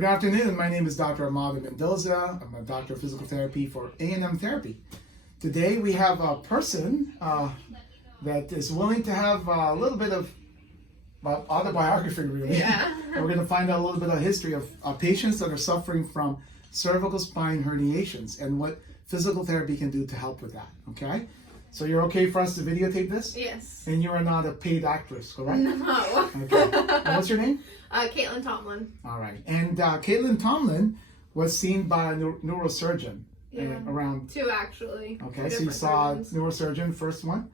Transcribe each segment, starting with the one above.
Good afternoon. My name is Dr. Amado Mendoza. I'm a doctor of physical therapy for A&M Therapy. Today we have a person that is willing to have a little bit of autobiography, really. Yeah. And we're going to find out a little bit of history of patients that are suffering from cervical spine herniations and what physical therapy can do to help with that. Okay? So you're okay for us to videotape this? Yes. And you are not a paid actress, correct? No. Okay. And what's your name? Caitlin Tomlin. All right. And Caitlin Tomlin was seen by a neurosurgeon around... Two, actually. Okay, so you saw surgeons. neurosurgeon, first one,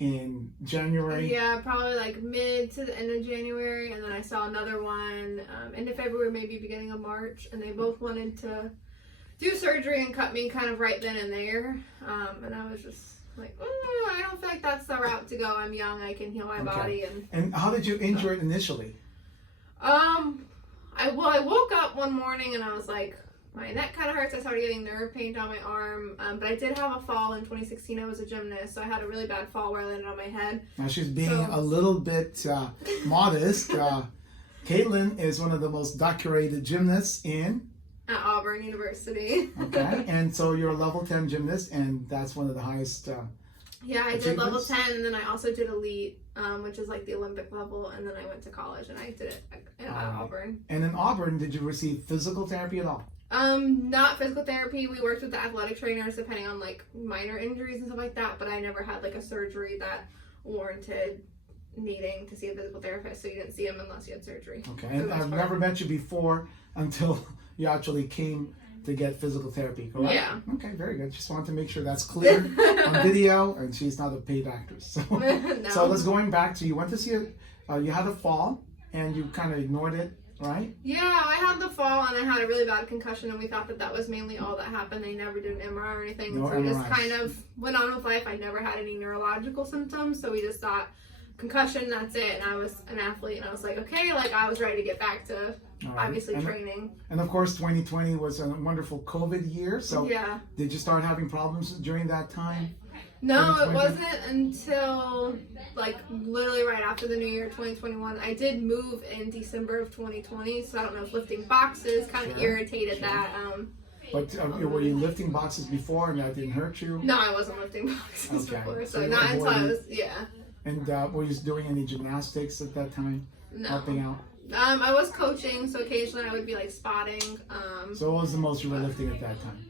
in January. Yeah, probably like mid to the end of January. And then I saw another one end of February, maybe beginning of March. And they both wanted to do surgery and cut me kind of right then and there. And I was just like, I don't feel like that's the route to go. I'm young, I can heal my body. And how did you injure it initially? I woke up one morning and I was like, my neck kind of hurts. I started getting nerve pain down my arm. But I did have a fall in 2016. I was a gymnast, so I had a really bad fall where I landed on my head. Now she's being a little bit modest. Caitlin is one of the most decorated gymnasts at Auburn University. Okay, and so you're a level 10 gymnast, and that's one of the highest yeah, I did level 10, and then I also did elite, which is like the Olympic level, and then I went to college and I did it at Auburn. And in Auburn, did you receive physical therapy at all? Not physical therapy. We worked with the athletic trainers depending on like minor injuries and stuff like that, but I never had like a surgery that warranted needing to see a physical therapist, so you didn't see him unless you had surgery. Okay, and I've never met you before until you actually came to get physical therapy, correct? Yeah. Okay, very good. Just wanted to make sure that's clear on video, and she's not a paid actress. So, No. So let's going back to you went to see it. You had a fall, and you kind of ignored it, right? Yeah, I had the fall and I had a really bad concussion, and we thought that that was mainly all that happened. They never did an MRI or anything, No so we just MRIs. kind of went on with life. I never had any neurological symptoms, so we just thought concussion, that's it. And I was an athlete, and I was like, okay, like I was ready to get back to obviously training. And of course, 2020 was a wonderful COVID year. So yeah. Did you start having problems during that time? No, it wasn't until like literally right after the new year, 2021. I did move in December of 2020, so I don't know if lifting boxes kind of irritated that. But were you lifting boxes before, and that didn't hurt you? No, I wasn't lifting boxes before, so you not until I was And were you doing any gymnastics at that time? No. Helping out? I was coaching, so occasionally I would be like spotting. So what was the most you were lifting at that time?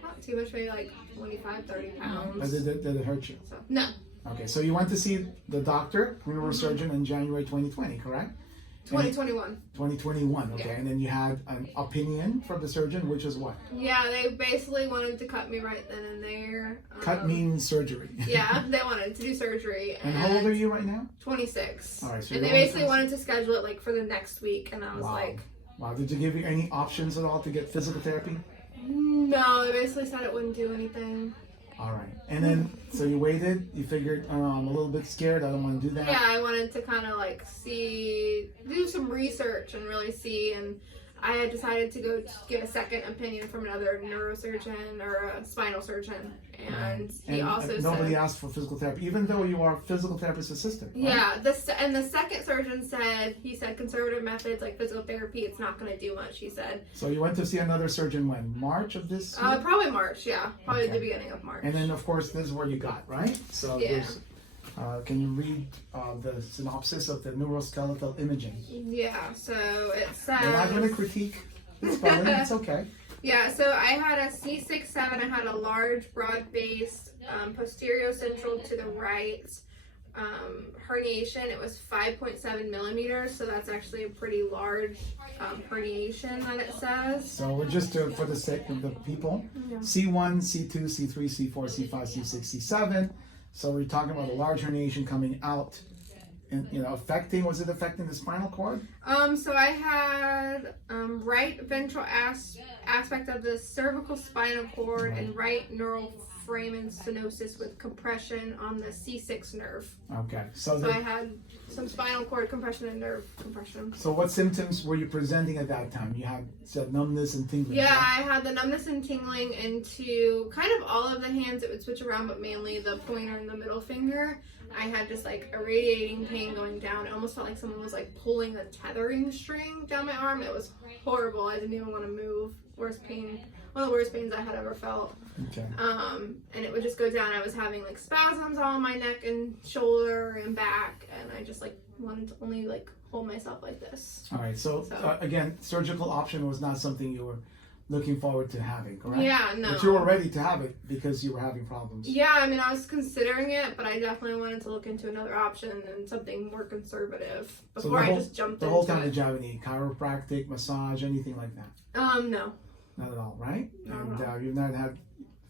Not too much, maybe like 25, 30 pounds. But did it hurt you? So, no. Okay, so you went to see the doctor, neurosurgeon, in January 2020, correct? 2021. 2021, okay. Yeah. And then you had an opinion from the surgeon, which is what? Yeah, they basically wanted to cut me right then and there. Cut means surgery. Yeah, they wanted to do surgery. And how old are you right now? 26. All right, so and they basically wanted to schedule it like for the next week, and I was like... Wow, did you give you any options at all to get physical therapy? No, they basically said it wouldn't do anything. All right. And then, so you waited, you figured, I'm a little bit scared, I don't want to do that. Yeah, I wanted to kind of like do some research and really see, and I had decided to go get a second opinion from another neurosurgeon or a spinal surgeon, and he also said... Nobody asked for physical therapy, even though you are a physical therapist assistant. Right? Yeah, and the second surgeon said, conservative methods like physical therapy, it's not going to do much, he said. So you went to see another surgeon when? March of this year? Probably March, yeah. Probably the beginning of March. And then, of course, this is where you got, right? So can you read the synopsis of the neuroskeletal imaging? Yeah, so it says... We're not going to critique the spelling, it's okay. Yeah, so I had a C6-7, I had a large, broad base, posterior central to the right, herniation. It was 5.7 millimeters, so that's actually a pretty large herniation that it says. So we're just, for the sake of the people, C1, C2, C3, C4, C5, C6, C7. So we're talking about a large herniation coming out and, affecting the spinal cord? So I had right ventral aspect of the cervical spinal cord and right neural foramen stenosis with compression on the C6 nerve. Okay. So I had some spinal cord compression and nerve compression. So what symptoms were you presenting at that time? You said numbness and tingling. Yeah, right? I had the numbness and tingling into kind of all of the hands. It would switch around, but mainly the pointer and the middle finger. I had just like a radiating pain going down. It almost felt like someone was like pulling a tethering string down my arm. It was horrible. I didn't even want to move. Worst pain. One of the worst pains I had ever felt. Okay. And it would just go down. I was having like spasms all on my neck and shoulder and back, and I just like wanted to only like hold myself like this. All right. So again, surgical option was not something you were looking forward to having, correct? Yeah, no. But you were ready to have it because you were having problems. Yeah, I mean, I was considering it, but I definitely wanted to look into another option and something more conservative before I just jumped into it. The whole time, did you have any chiropractic, massage, anything like that? No. Not at all, right? Not And at all. you've not had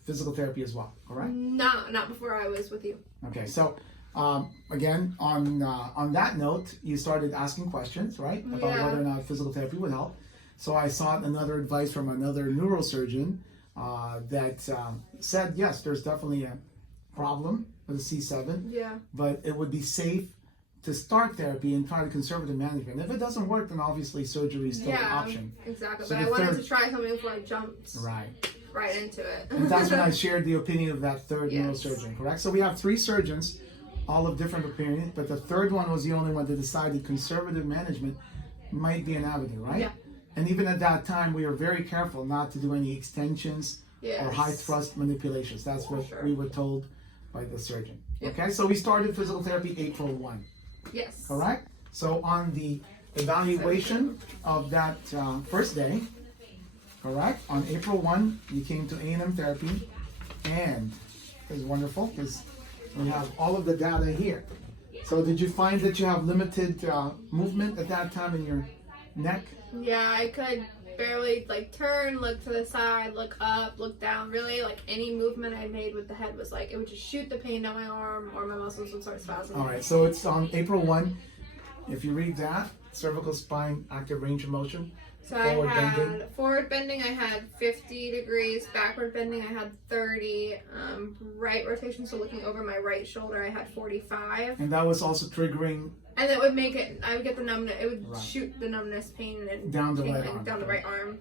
physical therapy as well, correct? No, not before I was with you. Okay, so again, on that note, you started asking questions, right, about Yeah. whether or not physical therapy would help. So I sought another advice from another neurosurgeon that said, yes, there's definitely a problem with the C7, Yeah. but it would be safe to start therapy and try the conservative management. If it doesn't work, then obviously surgery is still an option. Exactly. So but I the wanted third- to try something before I jumped Right. into it. And that's when I shared the opinion of that third Yes. neurosurgeon, correct? So we have 3 surgeons, all of different opinions, but the third one was the only one that decided conservative management might be an avenue, right? Yeah. And even at that time, we were very careful not to do any extensions Yes. or high thrust manipulations. That's what Sure. we were told by the surgeon. Yep. Okay, so we started physical therapy April 1, Yes. correct? So on the evaluation of that first day, correct? On April 1, you came to A&M therapy, and it was wonderful because we have all of the data here. So did you find that you have limited movement at that time in your neck? Yeah, I could barely like turn, look to the side, look up, look down. Really, like any movement I made with the head was like it would just shoot the pain down my arm, or my muscles would start spasming. All right, so it's on April 1. If you read that, cervical spine active range of motion. So Forward I had bending. forward bending, I had 50 degrees. Backward bending, I had 30. Right rotation, so looking over my right shoulder, I had 45. And that was also triggering And it would make it, I would get the numbness, it would Right. shoot the numbness pain and Down the tingling right arm. down the right arm.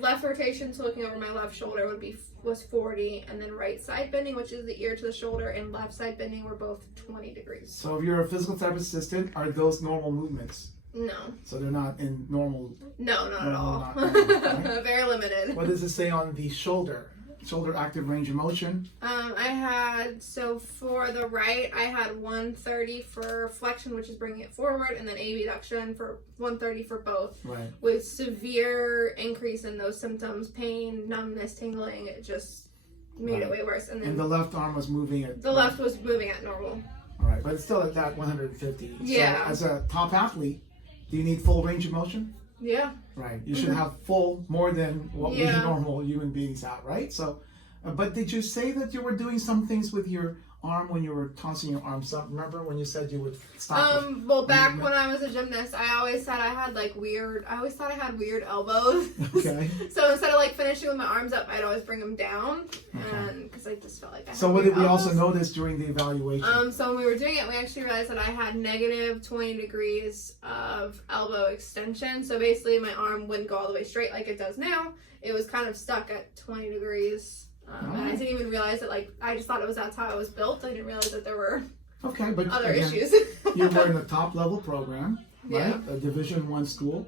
Left rotation, so looking over my left shoulder was 40, and then right side bending, which is the ear to the shoulder, and left side bending were both 20 degrees. So if you're a physical therapist assistant, are those normal movements? No, So they're not in normal. not at all. not normal, Very limited. What does it say on the shoulder? Shoulder active range of motion. I had, so for the right, I had 130 for flexion, which is bringing it forward, and then abduction for 130 for both. Right. With severe increase in those symptoms, pain, numbness, tingling, it just made it way worse. And then And the left arm was moving at. the left was moving at normal. All right, but it's still at that 150. Yeah. So as a top athlete, do you need full range of motion? Yeah. Right. You should have full, more than what we Yeah. normal human beings have, right? So, but did you say that you were doing some things with your arm when you were tossing your arms up? Remember when you said you would stop? Well, back movement? when I was a gymnast, I always said I had like I always thought I had weird elbows. Okay. So instead of like finishing with my arms up, I'd always bring them down, Okay. and because I just felt like I had So what weird did we also elbows. notice during the evaluation? So when we were doing it, we actually realized that I had negative 20 degrees of elbow extension. So basically, my arm wouldn't go all the way straight like it does now. It was kind of stuck at 20 degrees. And I didn't even realize that, like, I just thought that's how I was built. I didn't realize that there were Okay, but other again, issues. you were in a top level program, right? Yeah. A Division I school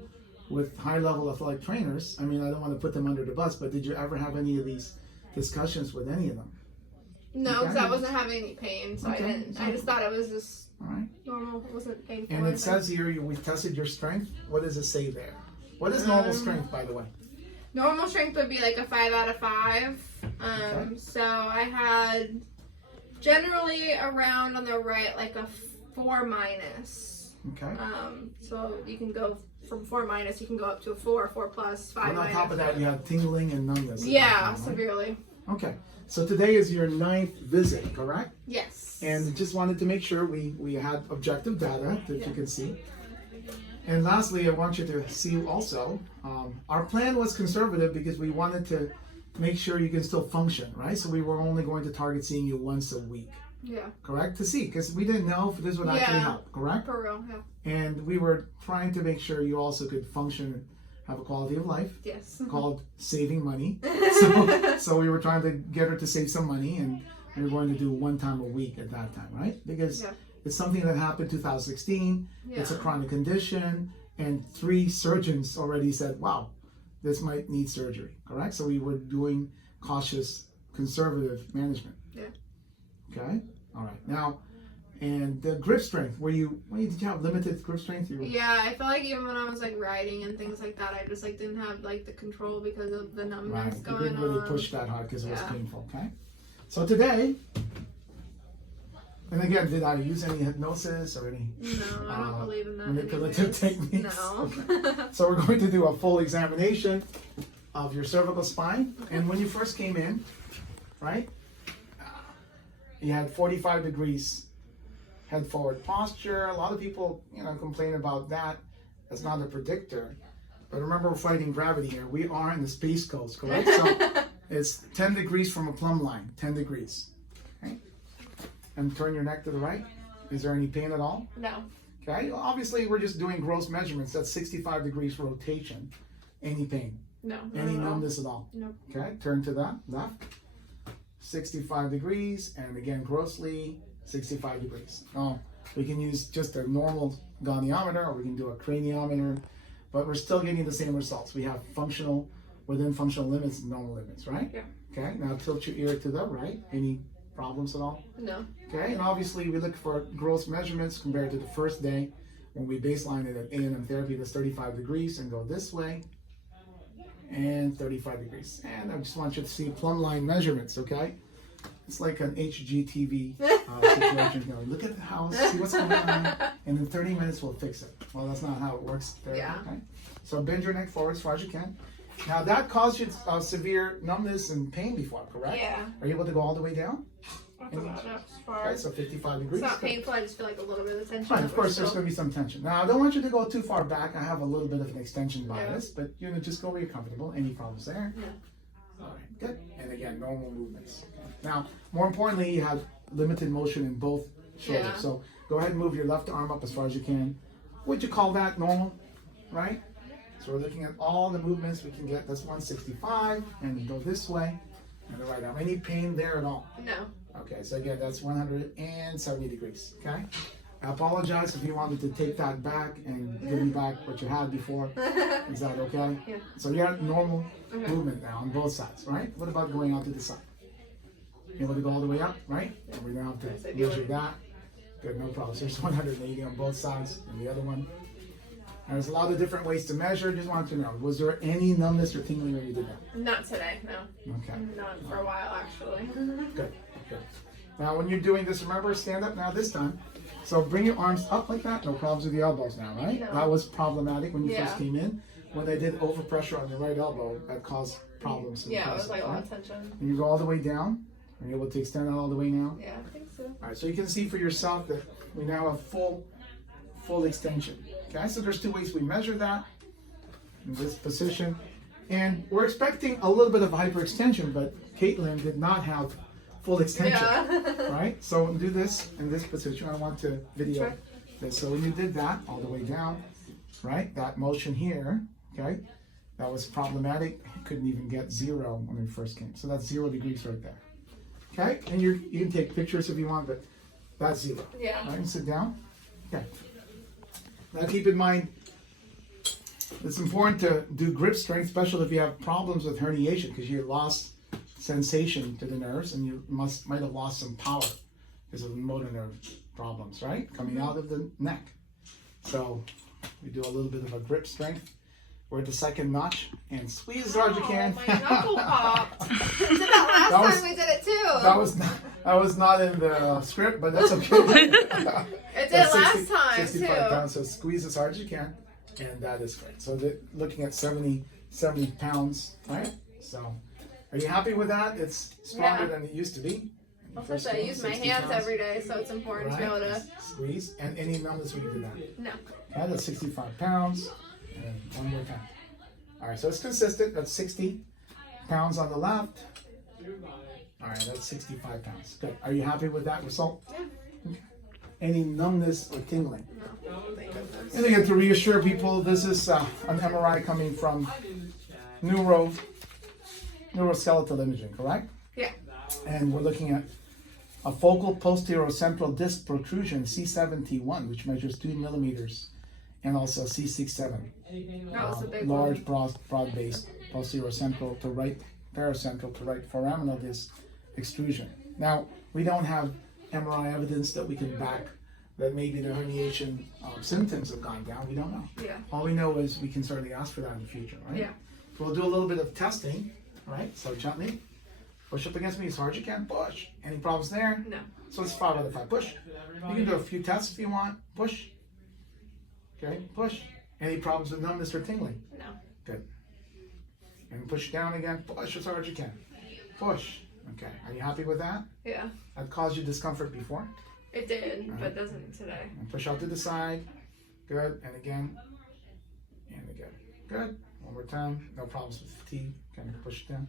with high level athletic trainers. I mean, I don't want to put them under the bus, but did you ever have any of these discussions with any of them? No, because Okay. I wasn't having any pain, so Okay. I didn't. I just thought it was just All right. normal. It wasn't painful. And or it anything. says here we tested your strength. What does it say there? What is normal strength, by the way? Normal strength would be like a 5 out of 5. Okay. So I had generally around on the right like a 4 minus. Okay. So you can go from 4 minus, you can go up to a 4, 4 plus, 5 And on minus. top of that, you had tingling and numbness. at that Yeah, time, right? severely. Okay. So today is your 9th visit, correct? Yes. And just wanted to make sure we had objective data that you can see. And lastly, I want you to see also, our plan was conservative because we wanted to make sure you can still function, right? So we were only going to target seeing you once a week, Yeah. correct? To see, because we didn't know if this would actually Yeah. help, correct? For real, yeah. And we were trying to make sure you also could function and have a quality of life Yes. called saving money. So we were trying to get her to save some money, and we were going to do 1 time a week at that time, right? Because Yeah. it's something that happened 2016. Yeah. It's a chronic condition. and 3 surgeons already said, wow, this might need surgery, correct? So we were doing cautious, conservative management. Yeah. Okay, all right. Now, and the grip strength, did you have limited grip strength? Yeah, I feel like even when I was like riding and things like that, I just like didn't have like the control because of the numbness Right, going you couldn't really on. push that hard because it was painful, okay? So today, and again, did I use any hypnosis or any No, I don't believe in that. manipulative techniques? No. Okay. So we're going to do a full examination of your cervical spine. And when you first came in, right, you had 45 degrees head forward posture. A lot of people, complain about that. That's not a predictor. But remember, we're fighting gravity here. We are in the Space Coast, correct? So it's 10 degrees from a plumb line, 10 degrees. Okay? And turn your neck to the right. Is there any pain at all? No. Okay, obviously we're just doing gross measurements. That's 65 degrees rotation. Any pain? No. Any numbness at all? No. Okay, turn to the left. 65 degrees, and again, grossly, 65 degrees. Now, we can use just a normal goniometer, or we can do a craniometer, but we're still getting the same results. We have within functional limits and normal limits, right? Yeah. Okay, now tilt your ear to the right. Any problems at all? No. Okay, and obviously we look for gross measurements compared to the first day when we baseline it at A&M therapy. That's 35 degrees, and go this way, and 35 degrees. And I just want you to see plumb line measurements, okay? It's like an HGTV situation. Look at the house, see what's going on, and in 30 minutes we'll fix it. Well, that's not how it works there, Yeah. okay? So bend your neck forward as far as you can. Now that caused you severe numbness and pain before, correct? Yeah. Are you able to go all the way down? That's about enough as far. Okay, so 55 degrees. It's not painful, I just feel like a little bit of tension. Fine, of course, there's going to be some tension. Now, I don't want you to go too far back. I have a little bit of an extension bias, but just go where you're comfortable. Any problems there? Yeah. All right, good. And again, normal movements. Now, more importantly, you have limited motion in both shoulders. Yeah. So go ahead and move your left arm up as far as you can. Would you call that normal? Right? So we're looking at all the movements we can get. That's 165, and go this way. And the right arm. Any pain there at all? No. Okay, so again, that's 170 degrees, okay? I apologize if you wanted to take that back and give me back what you had before. Is that okay? Yeah. So you're at normal movement now on both sides, right? What about going out to the side? You able to go all the way up, right? And we're going to have to measure that. Good, no problem. So there's 180 on both sides, and the other one. And there's a lot of different ways to measure. Just wanted to know, was there any numbness or tingling when you did that? Not today, no. Okay. Not for a while, actually. Good, good. Now, when you're doing this, remember, stand up now this time. So bring your arms up like that. No problems with the elbows now, right? No. That was problematic when you first came in. When they did overpressure on the right elbow, that caused problems. Yeah, it was like a lot of tension. And you go all the way down. Are you able to extend that all the way now? Yeah, I think so. All right, so you can see for yourself that we now have full extension. Okay, so there's 2 ways we measure that in this position. And we're expecting a little bit of hyperextension, but Caitlin did not have full extension, right? So do this in this position. I want to video this. So when you did that all the way down, right? That motion here, okay? That was problematic. You couldn't even get 0 when we first came. So that's 0 degrees right there. Okay? And you can take pictures if you want, but that's 0. Yeah. All right, and sit down. Okay. Now keep in mind, it's important to do grip strength, especially if you have problems with herniation, because you lost sensation to the nerves, and you might have lost some power because of motor nerve problems, right? Coming out of the neck. So we do a little bit of a grip strength. We're at the second notch, and squeeze as hard as you can. My knuckle popped. Did that last time we did it too. That was not in the script, but that's okay. It did last time 65 too. pounds, so squeeze as hard as you can, and that is great. So looking at 70 pounds, right? So are you happy with that? It's stronger than it used to be. First, I use my hands every day, so it's important to be able to squeeze. And any numbness when you do that? No. Okay, that's 65 pounds. And one more time. All right, so it's consistent. That's 60 pounds on the left. All right, that's 65 pounds. Good. Are you happy with that result? Yeah. Okay. Any numbness or tingling? No. Thank goodness. And again, to reassure people, this is an MRI coming from neuroskeletal imaging, correct? Yeah. And we're looking at a focal posterior central disc protrusion, C71, which measures 2 millimeters and also C6-7. That was a big Large, one. broad-based posterior central to right paracentral to right foraminal disc extrusion. Now, we don't have MRI evidence that we can back that maybe the herniation symptoms have gone down. We don't know. Yeah. All we know is we can certainly ask for that in the future, right? Yeah. So we'll do a little bit of testing, right? So gently, push up against me as hard as you can. Push. Any problems there? No. So it's 5 out of 5. Push. You can do a few tests if you want. Push. Okay, push. Any problems with numbness or tingling? No. Good. And push down again. Push as hard as you can. Push. Okay. Are you happy with that? Yeah. That caused you discomfort before? It did, but doesn't today. And push out to the side. Good. And again. And again. Good. One more time. No problems with fatigue. Can you push it down?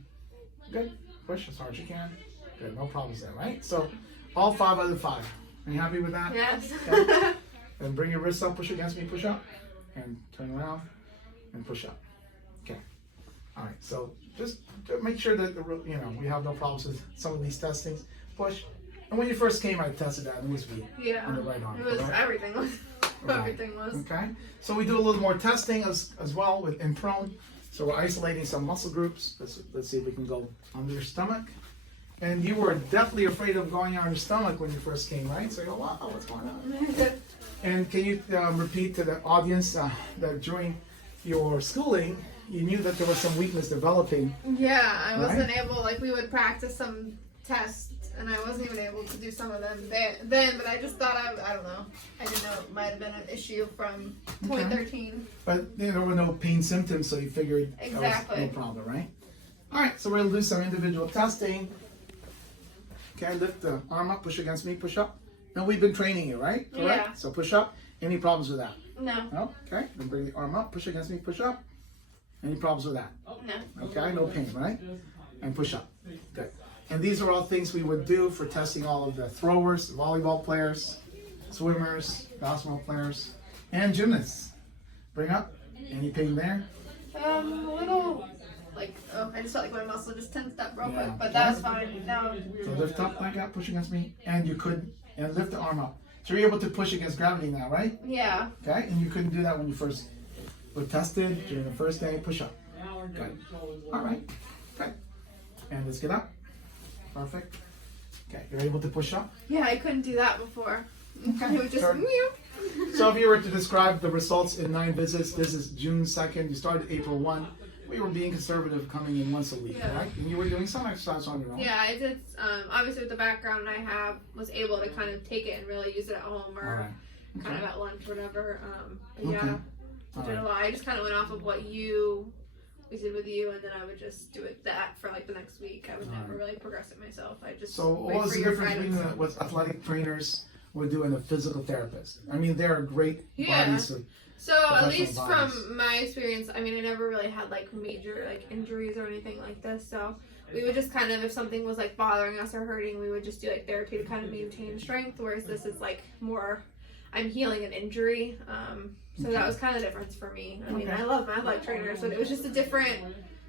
Good. Push as hard as you can. Good. No problems there, right? So all 5 out of 5. Are you happy with that? Yes. Okay. And bring your wrists up. Push against me. Push up. And turn around. And push up. Okay. All right. So just to make sure that we have no problems with some of these testings. Push. And when you first came, I tested that, and it was weak Yeah. on the right arm. It was correct? everything was Right. everything was. Okay. So we do a little more testing as well in prone. So we're isolating some muscle groups. Let's see if we can go under your stomach. And you were definitely afraid of going on your stomach when you first came, right? So you go, wow, what's going on? And can you repeat to the audience that during your schooling, you knew that there was some weakness developing? Yeah, I wasn't able, like we would practice some tests and I wasn't even able to do some of them then, but I just thought, I don't know, I didn't know it might have been an issue from 2013. But there were no pain symptoms, so you figured Exactly. that was no problem, right? All right, so we're going to do some individual testing. Okay, lift the arm up, push against me, push up. Now we've been training you, right? Correct? Yeah. So push up. Any problems with that? No. No? Okay, then bring the arm up, push against me, push up. Any problems with that? No. Okay, no pain, right? And push up. Good. And these are all things we would do for testing all of the throwers, volleyball players, swimmers, basketball players, and gymnasts. Bring up. Any pain there? A little, I just felt like my muscle just tensed up real Yeah. quick, but that was fine. No. So lift up like that, push against me, and you could, and lift the arm up. So you're able to push against gravity now, right? Yeah. Okay, and you couldn't do that when you first were tested during the first day. Push up. Good. All right. Good. And let's get up. Perfect. Okay, you're able to push up. Yeah, I couldn't do that before. Okay. It would just Sure. So if you were to describe the results in 9 visits, this is June 2nd. You started April 1. We were being conservative, coming in once a week, Yeah. right? And you were doing some exercise on your own. Yeah, I did. Obviously, with the background I have, was able to kind of take it and really use it at home or All right. Okay. kind of at lunch, whatever. But Okay. yeah, All I did a right. lot. I just kind of went off of what we did with you, and then I would just do it for like the next week. I would never really progress it myself. I just So wait what was for the your difference guidance. between what athletic trainers would do and a physical therapist? I mean, they're great Yeah. bodies. So at professional least bodies. from my experience, I mean, I never really had like major like injuries or anything like this. So we would just kind of, if something was like bothering us or hurting, we would just do like therapy to kind of maintain strength. Whereas this is like more, I'm healing an injury. So that was kind of the difference for me. I mean, Okay. I love my athletic trainers, but it was just a different,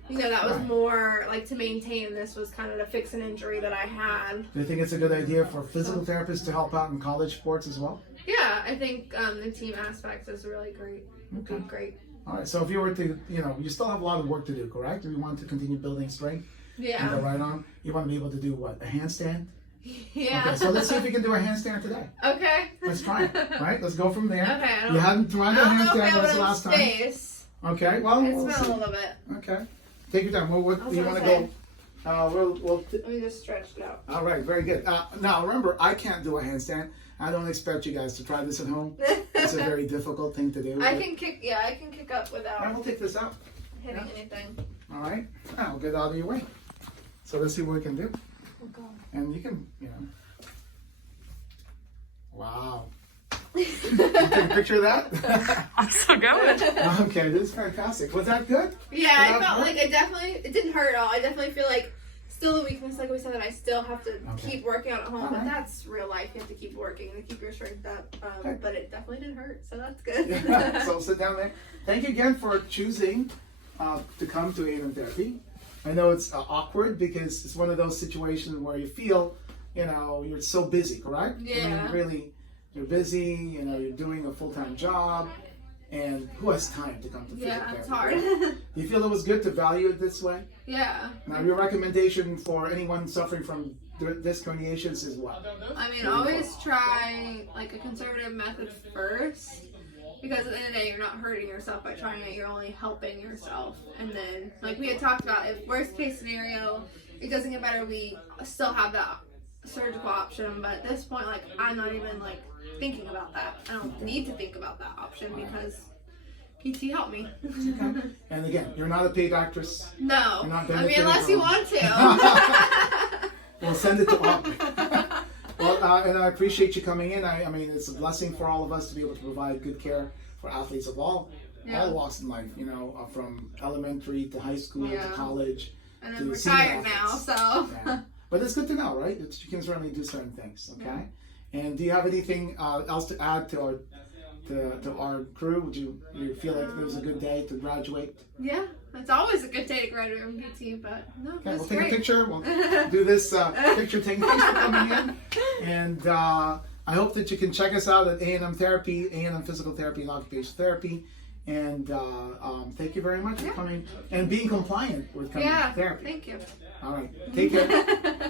that was Right. more like to maintain. This was kind of to fix an injury that I had. Do you think it's a good idea for physical therapists to help out in college sports as well? Yeah, I think the team aspect is really great. Okay. Great. All right. So if you were to, you still have a lot of work to do, correct? If you want to continue building strength in the Yeah. right arm, you want to be able to do what? A handstand? Yeah. Okay. So let's see if you can do a handstand today. Okay. Let's try it. All right. Let's go from there. Okay. I don't, You hadn't tried I a don't know if I handstand have was the enough last time. space. Okay. Well, It's we'll been a see. little bit. Okay. Take your time. What I was you gonna want to say. go? Let me just stretch it out. All right, very good. Now remember, I can't do a handstand. I don't expect you guys to try this at home. It's a very difficult thing to do. I can kick up All right, without we'll take this out. hitting Yeah. anything. All right, I'll get out of your way. So let's see what we can do. Oh God. And you can, Wow. You can picture that? I'm still going. Okay, this is fantastic. Was that good? Yeah, I Did that felt hurt? like it didn't hurt at all. I definitely feel like still a weakness, like we said, that I still have to Okay. keep working on at home. All But right. that's real life. You have to keep working to keep your strength up. Okay. But it definitely didn't hurt, so that's good. Yeah, so sit down there. Thank you again for choosing to come to A&M Therapy. I know it's awkward because it's one of those situations where you feel, you're so busy, correct? I Yeah. mean, really, you're busy, you're doing a full-time job, And who has time to come to physical therapy? Yeah, it's hard. Do you feel it was good to value it this way? Yeah. Now, your recommendation for anyone suffering from disc herniations is what? I mean, always try like a conservative method first, because at the end of the day, you're not hurting yourself by trying it. You're only helping yourself. And then, like we had talked about, if worst case scenario, it doesn't get better, we still have that surgical option. But at this point, like, I'm not even like thinking about that. I don't need to think about that option because PT helped me. Okay. And again, you're not a paid actress. No, You're not I mean, benefiting unless you from- want to. We'll send it to Aubrey. Well, and I appreciate you coming in. I mean, it's a blessing for all of us to be able to provide good care for athletes of all walks in life. You know, from elementary to high school to college. And to I'm senior retired now, athletes. so. Yeah. But it's good to know, right? That you can certainly do certain things. Okay. And do you have anything else to add to our crew? Would you feel like it was a good day to graduate? Yeah, it's always a good day to graduate from PT, but no, Okay, that's we'll take great. a picture. We'll do this picture taking. Thanks for coming in. And I hope that you can check us out at A&M Therapy, A&M Physical Therapy and Occupational Therapy. And thank you very much for coming and being compliant with coming to therapy. Thank you. All right. Take care.